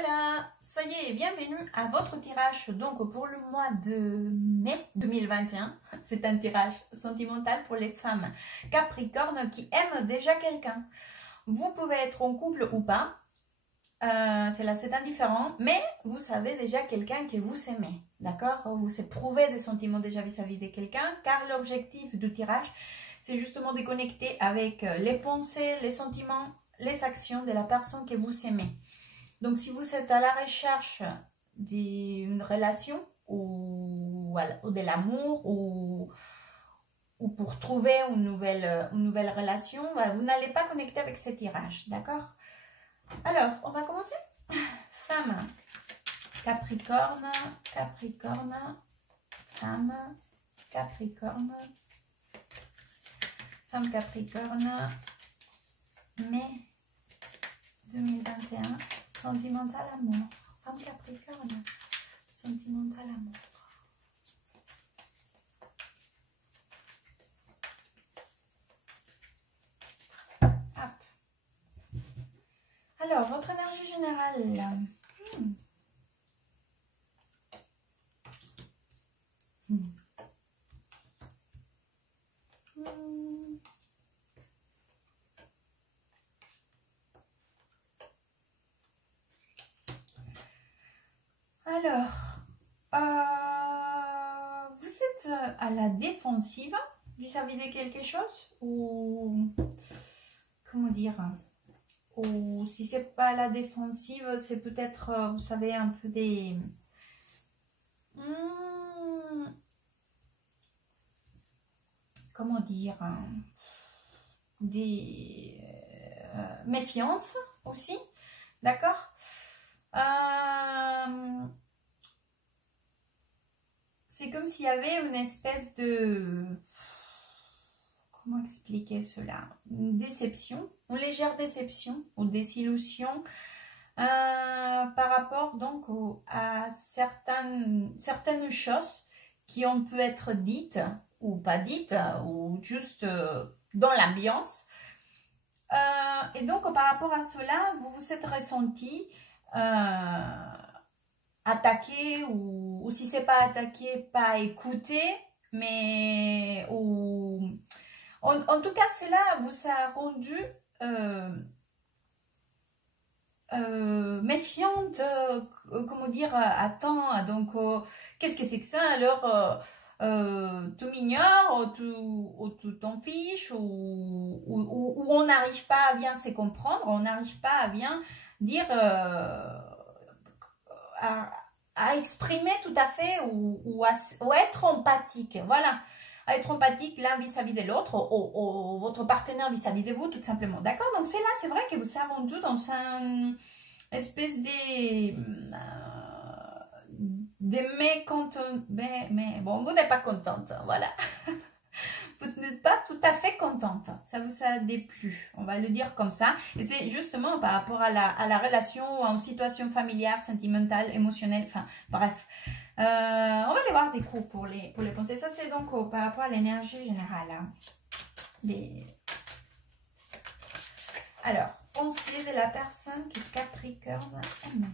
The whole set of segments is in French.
Hola, soyez bienvenus à votre tirage donc pour le mois de mai 2021. C'est un tirage sentimental pour les femmes Capricorne qui aiment déjà quelqu'un. Vous pouvez être en couple ou pas, c'est indifférent, mais vous savez déjà quelqu'un que vous aimez, d'accord? Vous éprouvez des sentiments déjà vis-à-vis de quelqu'un, car l'objectif du tirage, c'est justement de connecter avec les pensées, les sentiments, les actions de la personne que vous aimez. Donc, si vous êtes à la recherche d'une relation ou de l'amour ou pour trouver une nouvelle relation, vous n'allez pas connecter avec ce tirage, d'accord? Alors, on va commencer. Femme Capricorne, Capricorne, femme Capricorne, femme Capricorne, mai 2021. Sentimental amour. Femme Capricorne. Sentimental amour. Hop. Alors, votre énergie générale. Alors, vous êtes à la défensive vis-à-vis de quelque chose ou comment dire, ou si c'est pas à la défensive, c'est peut-être, vous savez, un peu des comment dire, des méfiances aussi, d'accord? C'est comme s'il y avait une espèce de... Comment expliquer cela? Une déception, une légère déception ou désillusion par rapport donc à certaines choses qui ont pu être dites ou pas dites ou juste dans l'ambiance. Et donc par rapport à cela, vous vous êtes ressenti attaqué ou si c'est pas attaqué, pas écouté, mais en tout cas cela vous a rendu méfiante, comment dire, attends, donc qu'est-ce que c'est que ça alors? Tu m'ignores, tu t'en fiches, ou on n'arrive pas à bien se comprendre, on n'arrive pas à bien dire, à exprimer tout à fait, ou être empathique, voilà, à être empathique l'un vis-à-vis de l'autre, ou votre partenaire vis-à-vis de vous, tout simplement, d'accord? Donc c'est là, c'est vrai que vous avez rendu dans une espèce de mécontente, mais bon, vous n'êtes pas contente, voilà. Vous n'êtes pas tout à fait contente, ça vous a déplu, on va le dire comme ça. Et c'est justement par rapport à la relation, en situation familière, sentimentale, émotionnelle, enfin bref. On va aller voir des coups pour les pensées. Ça c'est donc par rapport à l'énergie générale. Hein, Alors, pensée de la personne qui est Capricorne aime.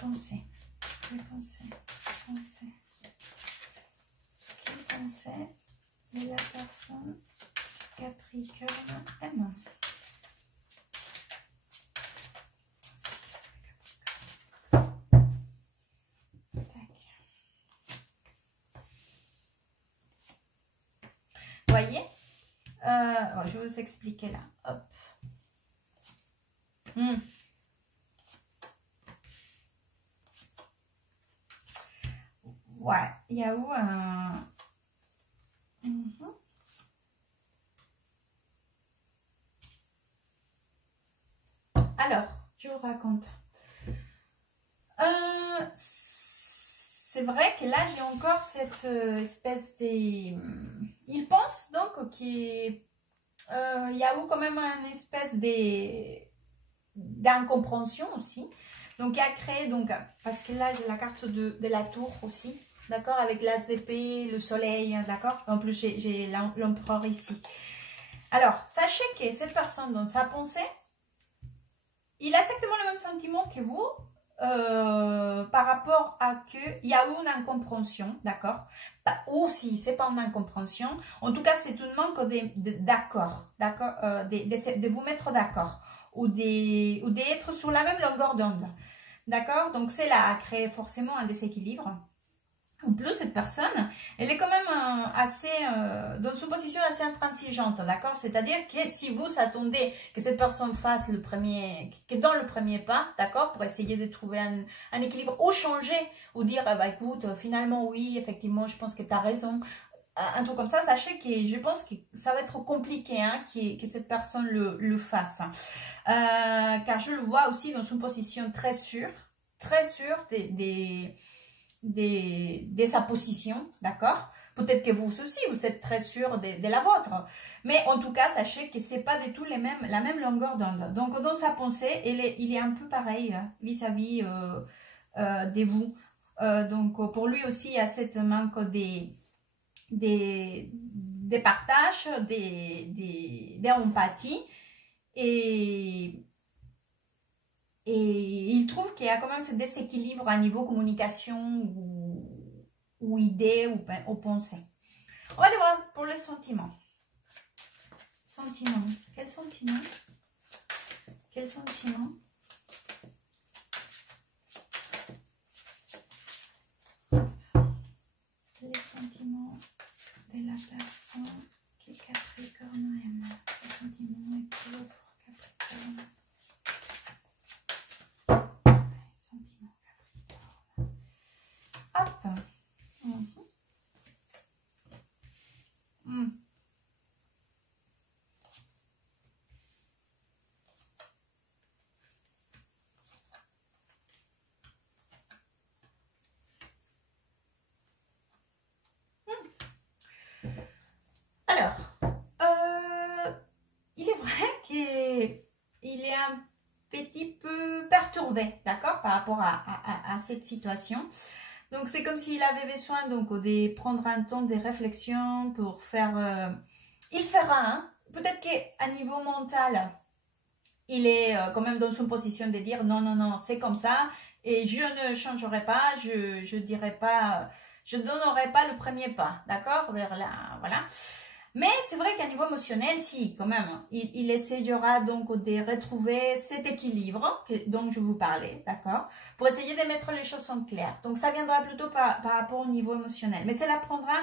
Pensée. Pensée de la personne Capricorne aime. Voyez, je vais vous expliquer là. Hop. Ouais, il y a où un... Alors, je vous raconte. C'est vrai que là, j'ai encore cette espèce de... Il pense donc qu'il y a eu quand même une espèce d'incompréhension aussi. Donc, il a créé, donc, parce que là, j'ai la carte de la tour aussi, d'accord, avec l'as d'épée, le soleil, d'accord. En plus, j'ai l'empereur ici. Alors, sachez que cette personne, dans sa pensée, il a exactement le même sentiment que vous par rapport à qu'il y a eu une incompréhension, d'accord? Ou si c'est pas une incompréhension, en tout cas c'est un manque d'accord, d'accord, de vous mettre d'accord ou d'être sur la même longueur d'onde, d'accord? Donc c'est là à créer forcément un déséquilibre. En plus, cette personne, elle est quand même assez, dans une position assez intransigeante, d'accord? C'est-à-dire que si vous attendez que cette personne fasse le premier, que dans le premier pas, d'accord? Pour essayer de trouver un équilibre ou changer, ou dire, ah bah écoute, finalement, oui, effectivement, je pense que tu as raison. Un truc comme ça, sachez que je pense que ça va être compliqué, hein, que cette personne le fasse. Car je le vois aussi dans une position très sûre de sa position, d'accord? Peut-être que vous aussi, vous êtes très sûr de la vôtre. Mais en tout cas, sachez que ce n'est pas du tout la même longueur d'onde. Donc, dans sa pensée, il est un peu pareil vis-à-vis de vous. Donc, pour lui aussi, il y a cette manque des partages, d'empathie. Et il trouve qu'il y a quand même ce déséquilibre à niveau communication ou idée ou pensée. On va aller voir pour les sentiments. Sentiments. Quels sentiments? Quels sentiments? Les sentiments de la personne qui est Capricorne aime. Les sentiments et pour Capricorne. Hop. Alors, il est vrai qu'il est un petit peu perturbé, d'accord, par rapport à cette situation. Donc, c'est comme s'il avait besoin donc, de prendre un temps de réflexion pour faire... il fera, hein. Peut-être qu'à niveau mental, il est quand même dans une position de dire non, non, non, c'est comme ça et je ne changerai pas, je dirai pas, je donnerai pas le premier pas, d'accord, vers la... Voilà. Mais c'est vrai qu'à niveau émotionnel, si, quand même, il essayera donc de retrouver cet équilibre dont je vous parlais, d'accord? Pour essayer de mettre les choses en clair. Donc, ça viendra plutôt par rapport au niveau émotionnel. Mais cela prendra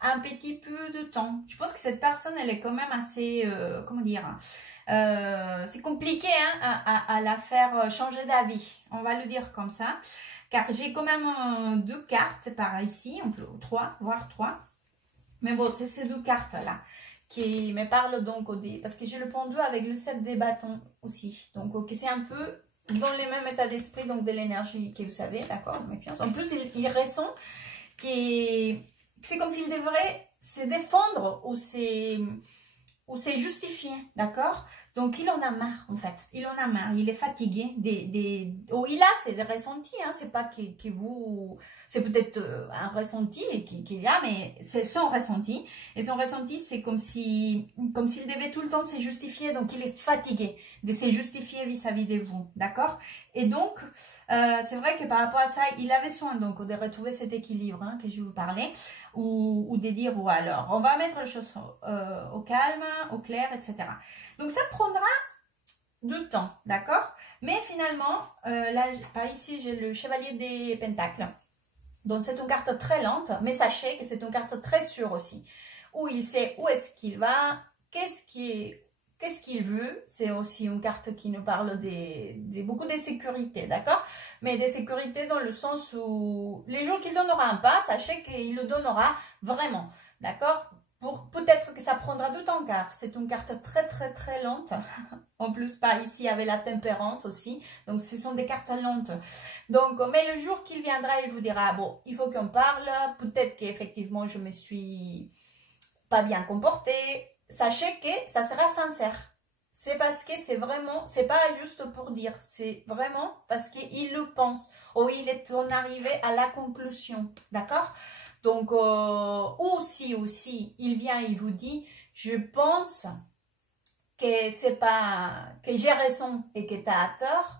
un petit peu de temps. Je pense que cette personne, elle est quand même assez, comment dire, c'est compliqué hein, à la faire changer d'avis. On va le dire comme ça. Car j'ai quand même 2 cartes par ici, 3, voire 3. Mais bon, c'est ces 2 cartes-là qui me parlent donc parce que j'ai le pendu avec le 7 des bâtons aussi. Donc, c'est un peu dans le même état d'esprit, donc de l'énergie que vous savez, d'accord? En plus, il ressent que c'est comme s'il devrait se défendre ou se justifier, d'accord? Donc, il en a marre, en fait. Il en a marre. Il est fatigué. Il a ses ressentis. Hein. C'est pas que vous... C'est peut-être un ressenti qu'il a, mais c'est son ressenti. Et son ressenti, c'est comme s'il devait tout le temps se justifier. Donc, il est fatigué de se justifier vis-à-vis de vous. D'accord? Et donc, c'est vrai que par rapport à ça, il avait besoin donc de retrouver cet équilibre hein, que je vous parlais. Ou de dire, ou alors, on va mettre les choses au calme, au clair, etc. Donc, ça prendra du temps, d'accord? Mais finalement, là, par ici, j'ai le chevalier des pentacles. Donc, c'est une carte très lente, mais sachez que c'est une carte très sûre aussi. Où il sait où est-ce qu'il va, qu'est-ce qu'il veut. C'est aussi une carte qui nous parle beaucoup de sécurité, d'accord? Mais des sécurités dans le sens où les jours qu'il donnera un pas, sachez qu'il le donnera vraiment, d'accord? Peut-être que ça prendra du temps car c'est une carte très très très lente. En plus par ici avec la tempérance aussi. Donc ce sont des cartes lentes. Donc mais le jour qu'il viendra, il vous dira bon, il faut qu'on parle. Peut-être qu'effectivement je me suis pas bien comportée. Sachez que ça sera sincère. C'est parce que c'est vraiment, c'est pas juste pour dire, c'est vraiment parce qu'il le pense. Ou il est en arrivé à la conclusion. D'accord? Donc, aussi, il vient et il vous dit, je pense que c'est pas, que j'ai raison et que tu as tort,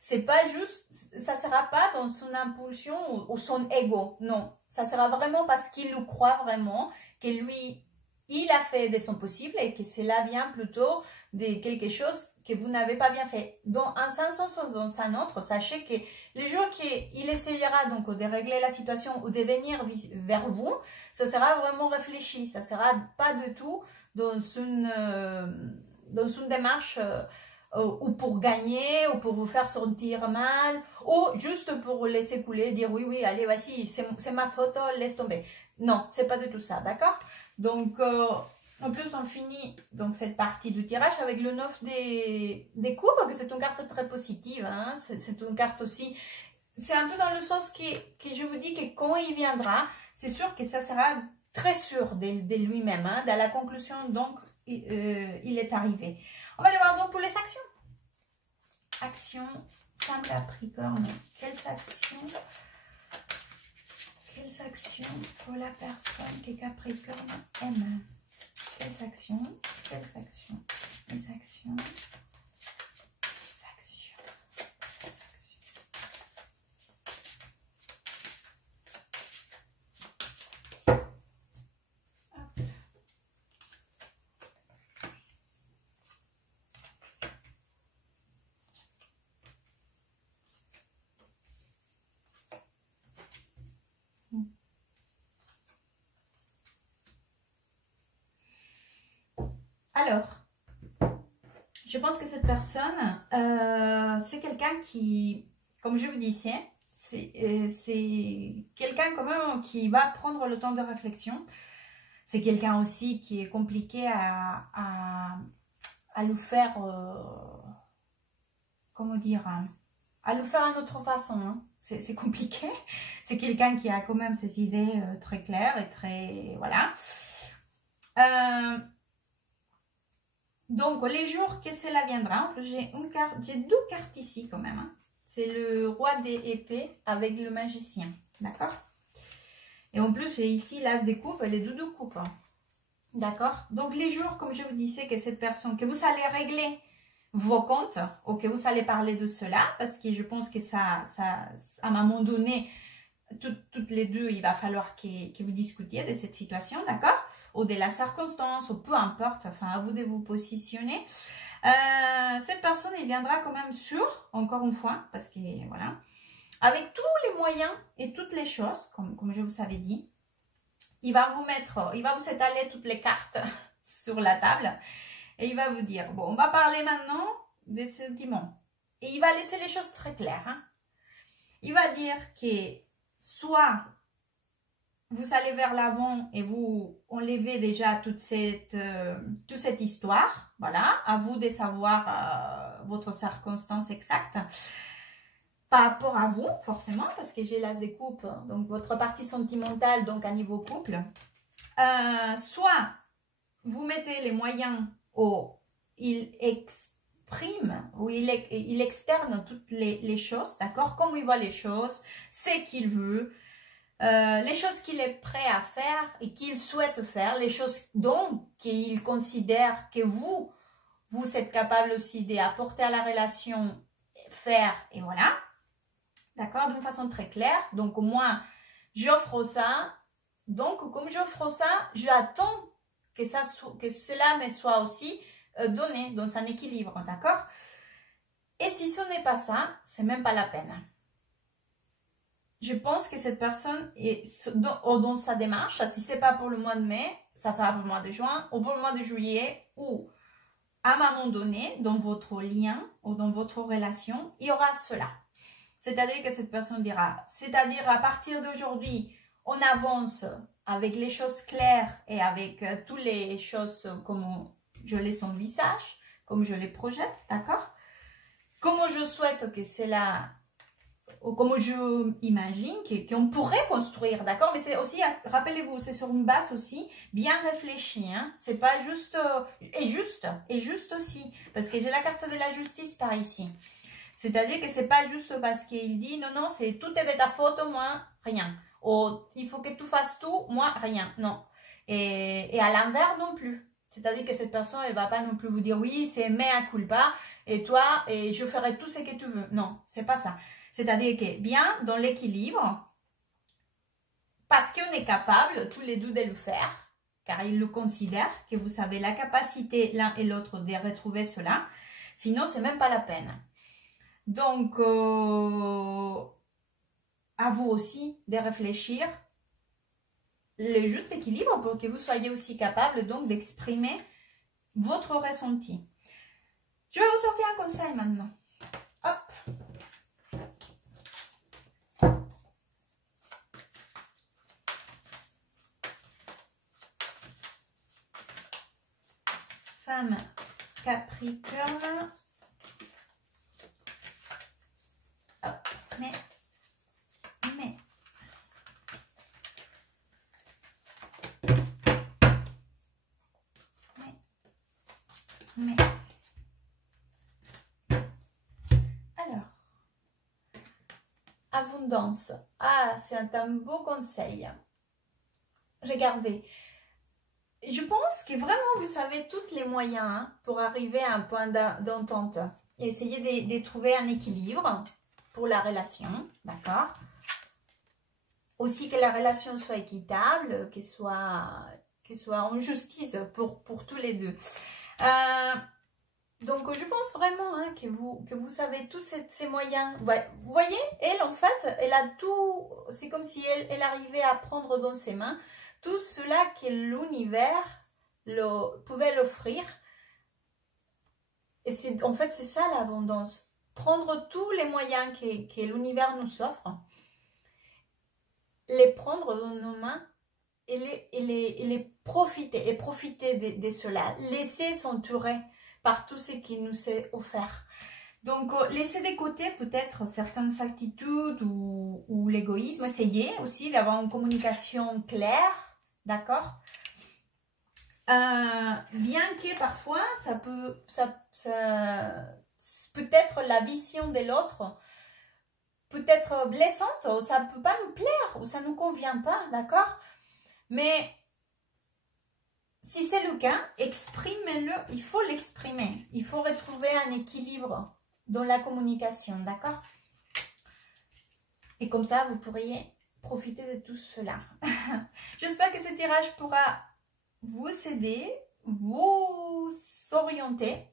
c'est pas juste, ça sera pas dans son impulsion ou son ego, non. Ça sera vraiment parce qu'il le croit vraiment, que lui, il a fait de son possible et que cela vient plutôt de quelque chose que vous n'avez pas bien fait. Dans un sens ou dans un autre, sachez que le jour qu'il essayera donc de régler la situation ou de venir vers vous, ça sera vraiment réfléchi, ça sera pas du tout dans une démarche ou pour gagner, ou pour vous faire sentir mal, ou juste pour vous laisser couler, dire oui, oui, allez, vas-y, c'est ma faute, laisse tomber. Non, c'est pas du tout ça, d'accord? Donc, en plus, on finit donc cette partie du tirage avec le 9 des coupes, que c'est une carte très positive, hein? C'est une carte aussi, c'est un peu dans le sens que je vous dis que quand il viendra, c'est sûr que ça sera très sûr de lui-même, hein? Dans la conclusion, donc, il est arrivé. On va aller voir donc pour les actions. Action, femme Capricorne. Quelles actions pour la personne que Capricorne aime? Quelles actions? Les actions. Alors, je pense que cette personne, c'est quelqu'un qui, comme je vous disais, c'est quelqu'un quand même qui va prendre le temps de réflexion. C'est quelqu'un aussi qui est compliqué à le faire, comment dire, à le faire à notre façon. Hein. C'est compliqué. C'est quelqu'un qui a quand même ses idées très claires et très, voilà. Donc, les jours que cela viendra, en plus, j'ai deux cartes ici quand même. Hein. C'est le roi des épées avec le magicien. D'accord? Et en plus, j'ai ici l'as des coupes et les deux de coupes. Hein. D'accord? Donc, les jours, comme je vous disais, que cette personne, que vous allez régler vos comptes ou que vous allez parler de cela, parce que je pense que ça à un moment donné, toutes les deux, il va falloir que vous discutiez de cette situation, d'accord? Ou de la circonstance, ou peu importe, enfin, à vous de vous positionner. Cette personne, il viendra quand même sûr, encore une fois, parce que, voilà, avec tous les moyens et toutes les choses, comme je vous avais dit, il va vous étaler toutes les cartes sur la table, et il va vous dire, bon, on va parler maintenant des sentiments. Et il va laisser les choses très claires. Hein? Il va dire que soit vous allez vers l'avant et vous enlevez déjà toute cette histoire. Voilà, à vous de savoir votre circonstance exacte par rapport à vous, forcément, parce que j'ai l'as des coupes, donc votre partie sentimentale, donc à niveau couple. Soit vous mettez les moyens où il exprime, où il externe toutes les choses, d'accord? Comment il voit les choses, c'est qu'il veut, les choses qu'il est prêt à faire et qu'il souhaite faire, les choses donc qu'il considère que vous êtes capable aussi d'apporter à la relation, faire, et voilà. D'accord? D'une façon très claire. Donc, moi, j'offre ça. Donc, comme j'offre ça, j'attends que cela me soit aussi donné dans un équilibre. D'accord? Et si ce n'est pas ça, c'est même pas la peine. Je pense que cette personne est dans sa démarche. Si ce n'est pas pour le mois de mai, ça sera pour le mois de juin ou pour le mois de juillet, ou à un moment donné, dans votre lien ou dans votre relation, il y aura cela. C'est-à-dire que cette personne dira, c'est-à-dire à partir d'aujourd'hui, on avance avec les choses claires et avec toutes les choses comme je les envisage, comme je les projette, d'accord? Comment je souhaite que cela, ou comment je imagine qu'on pourrait construire, d'accord? Mais c'est aussi, rappelez-vous, c'est sur une base aussi bien réfléchie, hein? C'est pas juste, et juste aussi, parce que j'ai la carte de la justice par ici. C'est-à-dire que c'est pas juste parce qu'il dit non, non, c'est tout est de ta faute, moi, rien. Ou il faut que tu fasses tout, moi, rien. Non. Et à l'inverse non plus. C'est-à-dire que cette personne, elle va pas non plus vous dire oui, c'est mea culpa et toi, et je ferai tout ce que tu veux. Non, c'est pas ça. C'est-à-dire que bien dans l'équilibre, parce qu'on est capable tous les deux de le faire, car il le considère que vous avez la capacité l'un et l'autre de retrouver cela. Sinon, c'est même pas la peine. Donc, à vous aussi de réfléchir le juste équilibre pour que vous soyez aussi capable donc d'exprimer votre ressenti. Je vais vous sortir un conseil maintenant. Hop. Femme Capricorne. Hop. Mais. Alors, abondance. Ah, c'est un beau conseil. Regardez. Je pense que vraiment, vous avez tous les moyens pour arriver à un point d'entente. Et essayer de trouver un équilibre pour la relation, d'accord? Aussi que la relation soit équitable, qu'elle soit en justice pour tous les deux. Donc, je pense vraiment hein, que vous savez tous ces moyens. Vous voyez, elle, en fait, elle a tout. C'est comme si elle arrivait à prendre dans ses mains tout cela que l'univers pouvait l'offrir. Et en fait, c'est ça l'abondance. Prendre tous les moyens que l'univers nous offre, les prendre dans nos mains et les profiter. Et profiter de cela. Laisser s'entourer par tout ce qui nous est offert. Donc, laissez de côté peut-être certaines attitudes ou l'égoïsme. Essayez aussi d'avoir une communication claire. D'accord, bien que parfois ça peut être la vision de l'autre peut être blessante, ou ça ne peut pas nous plaire, ou ça ne nous convient pas, d'accord? Mais si c'est le cas, exprimez-le, il faut l'exprimer, il faut retrouver un équilibre dans la communication, d'accord? Et comme ça, vous pourriez profiter de tout cela. J'espère que ce tirage pourra vous aider, vous orienter.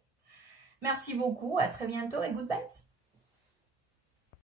Merci beaucoup, à très bientôt et good vibes.